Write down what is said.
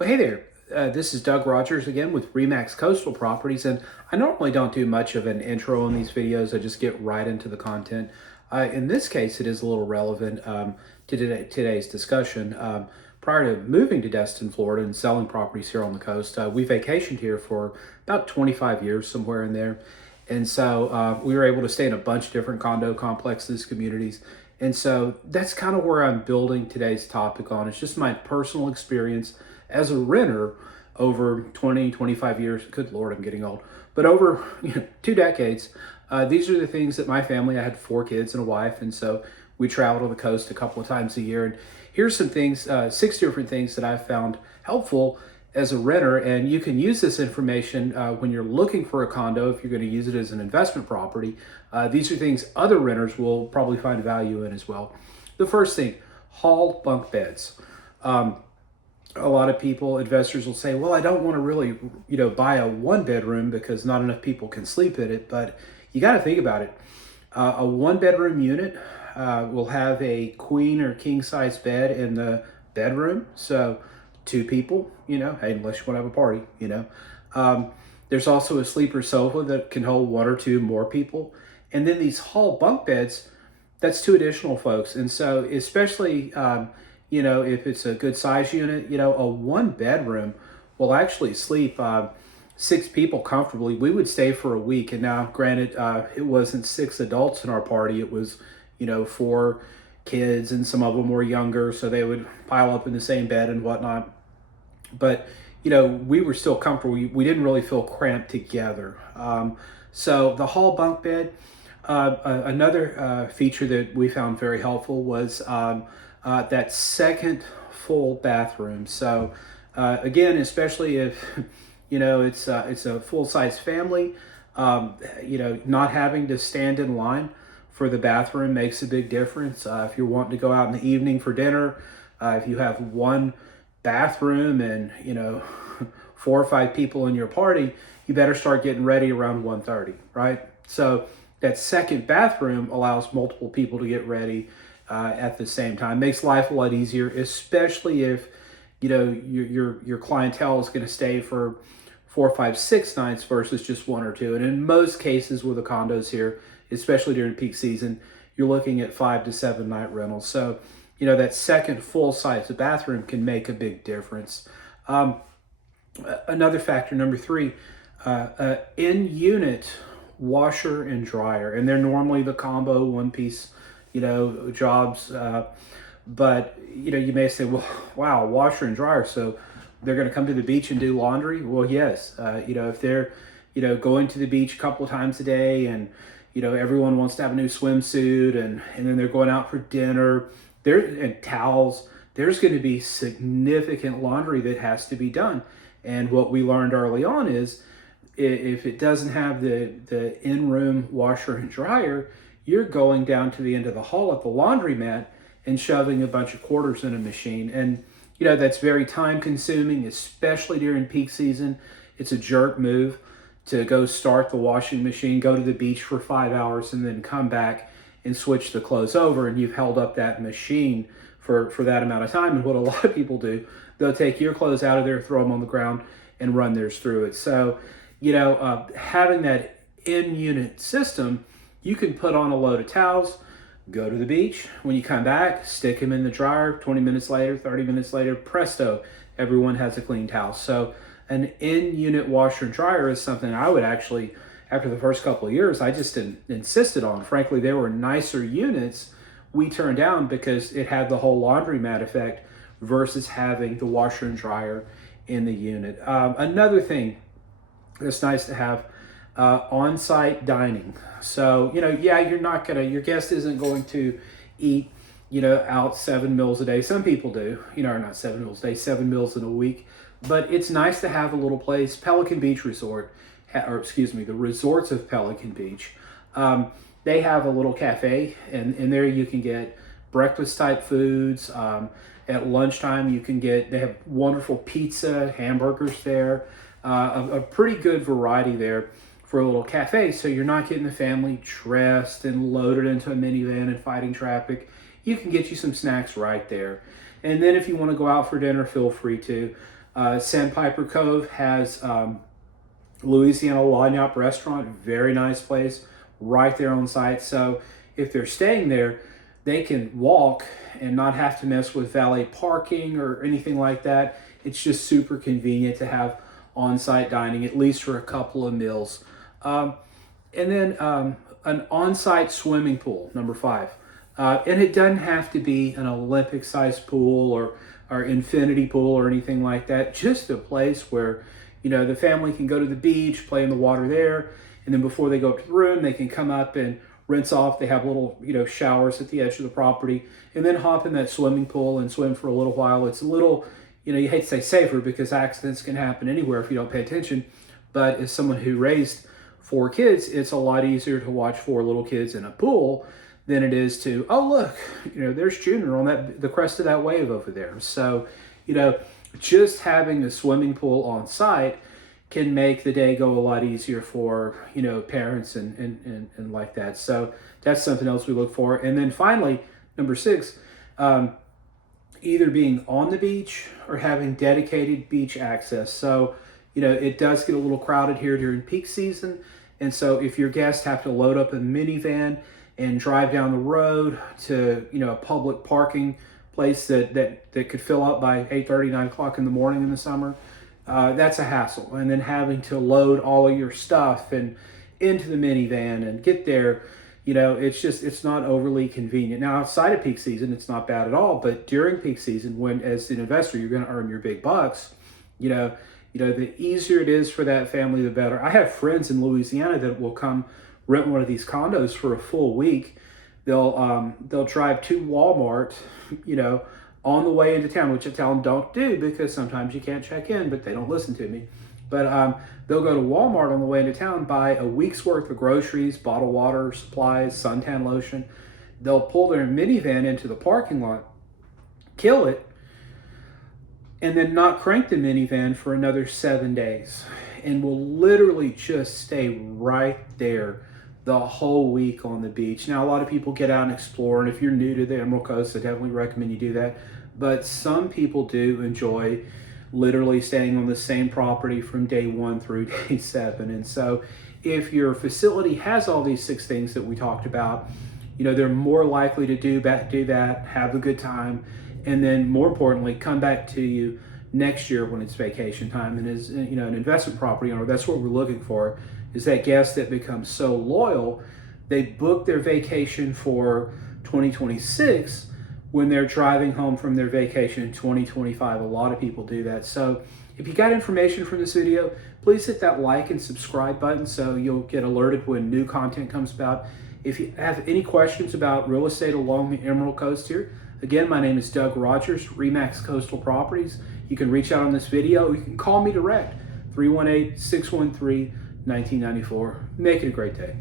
Well, hey there. This is Doug Rogers again with Remax Coastal Properties, and I normally don't do much of an intro on these videos. I just get right into the content. In this case, it is a little relevant to today's discussion. Prior to moving to Destin, Florida, and selling properties here on the coast, we vacationed here for about 25 years, somewhere in there. And so we were able to stay in a bunch of different condo complexes, communities. And so that's kind of where I'm building today's topic on. It's just my personal experience as a renter over 20, 25 years. Good Lord, I'm getting old. But over 2 decades, these are the things that my family, I had 4 kids and a wife. And so we traveled on the coast a couple of times a year. And here's some things, 6 different things that I've found helpful as a renter, and you can use this information when you're looking for a condo if you're going to use it as an investment property. These are things other renters will probably find value in as well. The first thing, hall bunk beds. A lot of people, investors will say, well, I don't want to really, buy a 1 bedroom because not enough people can sleep in it. But you got to think about it. A 1 bedroom unit will have a queen or king size bed in the bedroom. So 2 people, hey, unless you want to have a party. There's also a sleeper sofa that can hold 1 or 2 more people. And then these hall bunk beds, that's 2 additional folks. And so especially, if it's a good size unit, a 1 bedroom will actually sleep 6 people comfortably. We would stay for a week. And now, granted, it wasn't 6 adults in our party. It was, 4 kids, and some of them were younger, so they would pile up in the same bed and whatnot. But we were still comfortable. We didn't really feel cramped together. So the hall bunk bed. Another feature that we found very helpful was that second full bathroom. So again, especially if it's a full size family, not having to stand in line for the bathroom makes a big difference. If you're wanting to go out in the evening for dinner, if you have one bathroom and 4 or 5 people in your party, you better start getting ready around 1:30, right? So that second bathroom allows multiple people to get ready at the same time. Makes life a lot easier, especially if your clientele is going to stay for 4, 5, 6 nights versus just 1 or 2. And in most cases with the condos here, especially during peak season, you're looking at 5 to 7 night rentals. So that second full size bathroom can make a big difference. Another factor, number 3, in-unit washer and dryer, and they're normally the combo 1-piece, jobs. But you may say, well, wow, washer and dryer, so they're going to come to the beach and do laundry? Well, yes. If they're going to the beach a couple of times a day, and everyone wants to have a new swimsuit, and then they're going out for dinner, and towels, there's going to be significant laundry that has to be done. And what we learned early on is if it doesn't have the in-room washer and dryer, you're going down to the end of the hall at the laundromat and shoving a bunch of quarters in a machine. And that's very time consuming, especially during peak season. It's a jerk move to go start the washing machine, go to the beach for 5 hours, and then come back and switch the clothes over, and you've held up that machine for that amount of time. And what a lot of people do, they'll take your clothes out of there, throw them on the ground, and run theirs through it. So, having that in-unit system, you can put on a load of towels, go to the beach. When you come back, stick them in the dryer. 20 minutes later, 30 minutes later, presto, everyone has a clean towel. So an in-unit washer and dryer is something I would actually, after the first couple of years, I just insisted on. Frankly, there were nicer units we turned down because it had the whole laundromat effect versus having the washer and dryer in the unit. Another thing that's nice to have, on-site dining. So, your guest isn't going to eat, out 7 meals a day. Some people do, or not 7 meals a day, 7 meals in a week. But it's nice to have a little place. Pelican Beach Resort, the resorts of Pelican Beach, they have a little cafe, and in there you can get breakfast type foods. At lunchtime, they have wonderful pizza, hamburgers there, a pretty good variety there for a little cafe. So you're not getting the family dressed and loaded into a minivan and fighting traffic. You can get you some snacks right there. And then if you want to go out for dinner, feel free to. Sandpiper Cove has Louisiana Lagniappe Restaurant, very nice place, right there on site. So if they're staying there, they can walk and not have to mess with valet parking or anything like that. It's just super convenient to have on-site dining, at least for a couple of meals. And then an on-site swimming pool, number 5. And it doesn't have to be an Olympic-sized pool or infinity pool or anything like that. Just a place where, the family can go to the beach, play in the water there, and then before they go up to the room, they can come up and rinse off. They have little, showers at the edge of the property, and then hop in that swimming pool and swim for a little while. It's a little, you hate to say safer because accidents can happen anywhere if you don't pay attention. But as someone who raised 4 kids, it's a lot easier to watch 4 little kids in a pool than it is to, oh, look, there's Junior on the crest of that wave over there. So, just having a swimming pool on site can make the day go a lot easier for, parents and like that. So that's something else we look for. And then finally, number 6, either being on the beach or having dedicated beach access. So, it does get a little crowded here during peak season. And so if your guests have to load up a minivan and drive down the road to, a public parking place that could fill up by 8:30, 9 o'clock in the morning in the summer, that's a hassle. And then having to load all of your stuff and into the minivan and get there, it's not overly convenient. Now, outside of peak season, it's not bad at all. But during peak season, when as an investor, you're going to earn your big bucks, the easier it is for that family, the better. I have friends in Louisiana that will come rent one of these condos for a full week. They'll drive to Walmart, on the way into town, which I tell them don't do because sometimes you can't check in, but they don't listen to me. But they'll go to Walmart on the way into town, buy a week's worth of groceries, bottled water, supplies, suntan lotion. They'll pull their minivan into the parking lot, kill it, and then not crank the minivan for another 7 days. And will literally just stay right there the whole week on the beach. Now, a lot of people get out and explore, and if you're new to the Emerald Coast, I definitely recommend you do that. But some people do enjoy literally staying on the same property from day 1 through day 7. And so if your facility has all these 6 things that we talked about, they're more likely to do that, have a good time, and then more importantly, come back to you next year when it's vacation time. And as an investment property owner, that's what we're looking for, is that guest that becomes so loyal, they book their vacation for 2026 when they're driving home from their vacation in 2025. A lot of people do that. So if you got information from this video, please hit that like and subscribe button so you'll get alerted when new content comes about. If you have any questions about real estate along the Emerald Coast here, again, my name is Doug Rogers, Remax Coastal Properties. You can reach out on this video. You can call me direct, 318-613-1994. Make it a great day.